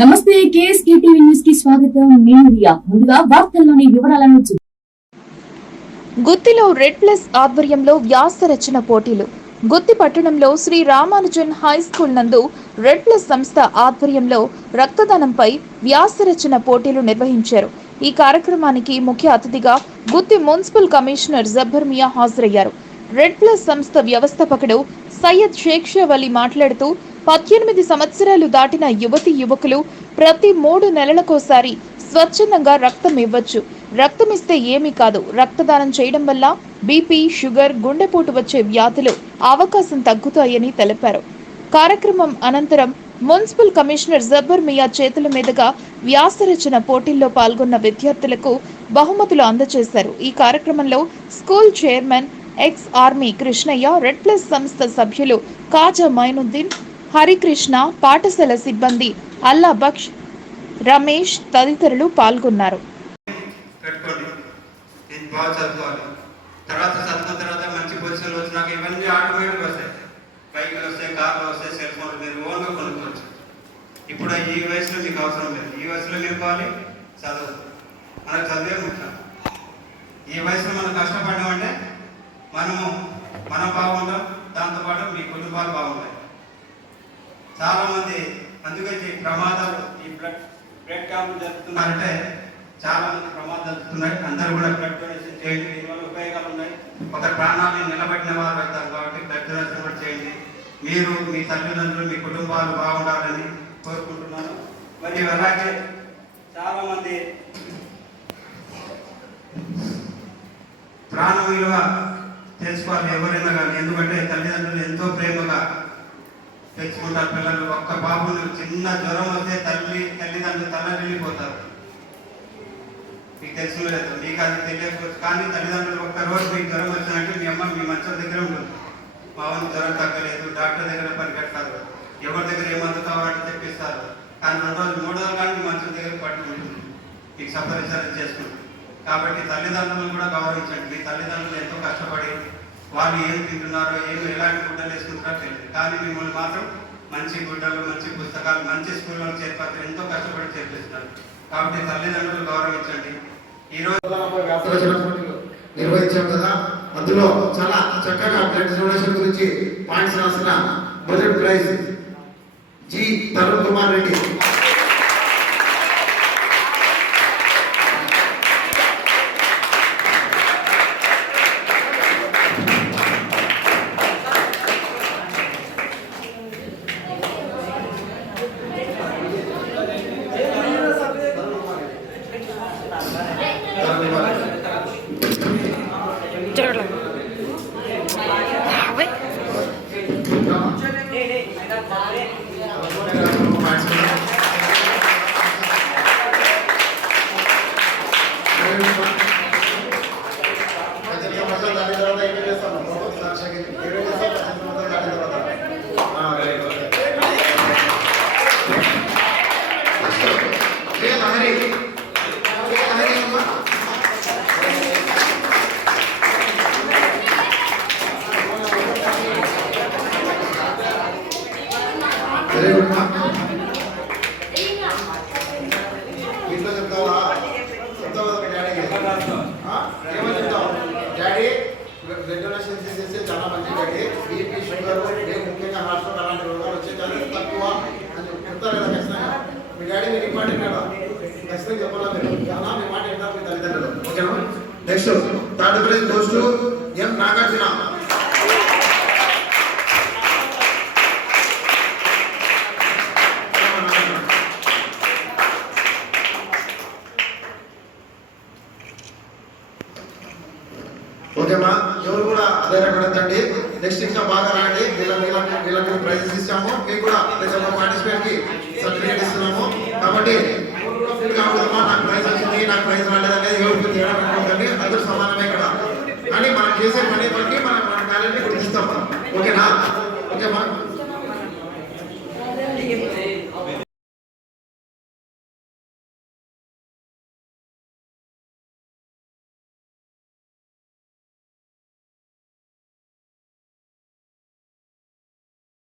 నమస్తే KSK TV న్యూస్కి స్వాగతం. నేను రియా. ముందుగా వార్తల్లోని వివరాలను గుత్తిలో రెడ్ ప్లస్ ఆధ్వర్యంలో వ్యాస రచన పోటీలు. గుత్తి పట్టణంలో శ్రీ రామానుజన్ హై స్కూల్ నందు రెడ్ ప్లస్ సంస్థ ఆధ్వర్యంలో రక్తదానంపై వ్యాస రచన పోటీలు నిర్వహించారు. ఈ కార్యక్రమానికి ముఖ్య అతిథిగా గుత్తి మున్సిపల్ కమిషనర్ జబ్బర్ మియా హాజరయ్యారు. రెడ్ ప్లస్ సంస్థ వ్యవస్థాపకుడు సయ్యద్ షేక్ అలీ మాట్లాడుతూ పద్దెనిమిది సంవత్సరాలు దాటిన యువతి యువకులు ప్రతి మూడు నెలలకోసారి స్వచ్ఛందంగా రక్తం ఇవ్వచ్చు. రక్తం ఇస్తే ఏమీ కాదు. రక్తదానం చేయడం వల్ల బీపీ షుగర్ గుండెపోటు వచ్చే వ్యాధులు అవకాశం తగ్గుతాయని తెలిపారు. కార్యక్రమం అనంతరం మున్సిపల్ కమిషనర్ జబ్బర్ మియా చేతుల మీదుగా వ్యాసరచన పోటీల్లో పాల్గొన్న విద్యార్థులకు బహుమతులు అందజేశారు. ఈ కార్యక్రమంలో school chairman ex army Krishnaiah red plus సంస్థ సభ్యులు కాజా మైనుద్దీన్ హరికృష్ణ పాఠశాల సిబ్బంది అల్లా బక్ష్ రమేష్ తదితరులు పాల్గొన్నారు. తర్వాత చదువుకున్న తర్వాత మంచి పొజిషన్లో వచ్చినాక ఇవన్నీ ఆటోమేటిక్ వస్తాయి. బైక్లు వస్తాయి కార్లు వస్తాయి సెల్ ఫోన్లు మీరు ఓన్గా కొనుక్కోవచ్చు. ఇప్పుడు ఈ వయసులో మీకు అవసరం లేదు. ఈ వయసులో నింపాలి చదువు. మనకు చదివే ముఖ్యం. ఈ వయసులో మనం కష్టపడ్డామంటే మనము మనం బాగుంటాం దాంతోపాటు మీ కుటుంబాలు బాగుంటాయి. చాలామంది అందుకే ప్రమాదాలు ఈ బ్లడ్ బ్లడ్ క్యాంపులు జరుపుతున్నారంటే చాలా మంది ప్రమాదాలు జరుగుతున్నాయి అందరూ కూడా బ్లడ్ డొనేషన్ చేయండి. దీనివల్ల ఉపయోగాలు ఉన్నాయి. ఒక ప్రాణాలను నిలబెట్టిన వారు అవుతారు కాబట్టి బ్లడ్ డొనేషన్ కూడా చేయండి. మీరు మీ తల్లిదండ్రులు మీ కుటుంబాలు బాగుండాలని కోరుకుంటున్నాను. మరియు అలాగే చాలా మంది ప్రాణ విలువ తెలుసుకోవాలి ఎవరైనా కానీ. ఎందుకంటే తల్లిదండ్రులు ఎంతో ప్రేమగా తెచ్చుకుంటారు పిల్లలు. ఒక్క బాబు చిన్న జ్వరం వస్తే తల్లి తల్లిదండ్రులు తల్లడిల్లిపోతారు మీకు తెలిసిన లేదు? మీకు అది తెలియకపోవచ్చు. కానీ తల్లిదండ్రులు ఒక్క రోజు మీకు జ్వరం వచ్చినట్టు మీ అమ్మ మీ మంచం దగ్గర ఉంటుంది. మా జ్వరం తగ్గలేదు. డాక్టర్ దగ్గర పరిగెడతారు ఎవరి దగ్గర ఏ మందు కావాలంటే తెప్పిస్తారు. కానీ రెండు రోజులు మూడు రోజులు కానీ మంచం దగ్గర పట్టు ఉంటుంది. మీకు సపరిచారం చేసుకుంటుంది కాబట్టి తల్లిదండ్రులను కూడా గౌరవించండి. మీ తల్లిదండ్రులు ఎంతో కష్టపడి వాళ్ళు ఏం తింటున్నారో ఏం ఎలాంటి గుడ్డలు వేసుకుంటారో తెలియదు. కానీ మిమ్మల్ని మాత్రం మంచి గుడ్డలు మంచి పుస్తకాలు మంచి స్కూల్లో చేర్పాత్ర ఎంతో కష్టపడి చేపిస్తున్నారు కాబట్టి తల్లిదండ్రులు గౌరవించండి. ఈరోజు నిర్వహించాం కదా. అందులో చాలా చక్కగా బ్లడ్ డొనేషన్ గురించి పాయింట్స్ రాసిన మొదటి prize G Tarun Kumar Reddy Tarun Kumar Reddy very blood donation చాలా మంచి డాడీ బీపీ షుగర్ ఏ ముఖ్యంగా హార్ట్ అలాంటి రోగాలు వచ్చే చాలా తక్కువ. అని చెప్తారు కదా ఖచ్చితంగా. మీ డాడీ మీరు ఇంపార్టెంట్ కదా ఖచ్చితంగా చెప్పాలా మీరు? చాలా మీ మాట వింటారు మీ తల్లిదండ్రులు. ఓకేనా? Next third prize goes to M Nagarjuna ఓకేమా ఎవరు కూడా ఆధారపడద్దండి నెక్స్ట్ ఇంకా బాగా రాండి. వీళ్ళకి వీళ్ళకి ప్రైజెస్ ఇస్తాము. మీకు కూడా ప్రతి పార్టిసిపేట్కి సర్టిఫికేట్ ఇస్తున్నాము. కాబట్టి కావడమ్మా నాకు ప్రైజ్ వచ్చింది నాకు ప్రైజ్ రాలేదనేది ఎవరికి తేడా పెట్టుకోకండి. అందరూ సమానమే కదా. కానీ మనం చేసే పని బట్టి మనం మన టాలెంట్ గుర్తిస్తాం ఓకేనా? ఓకేమా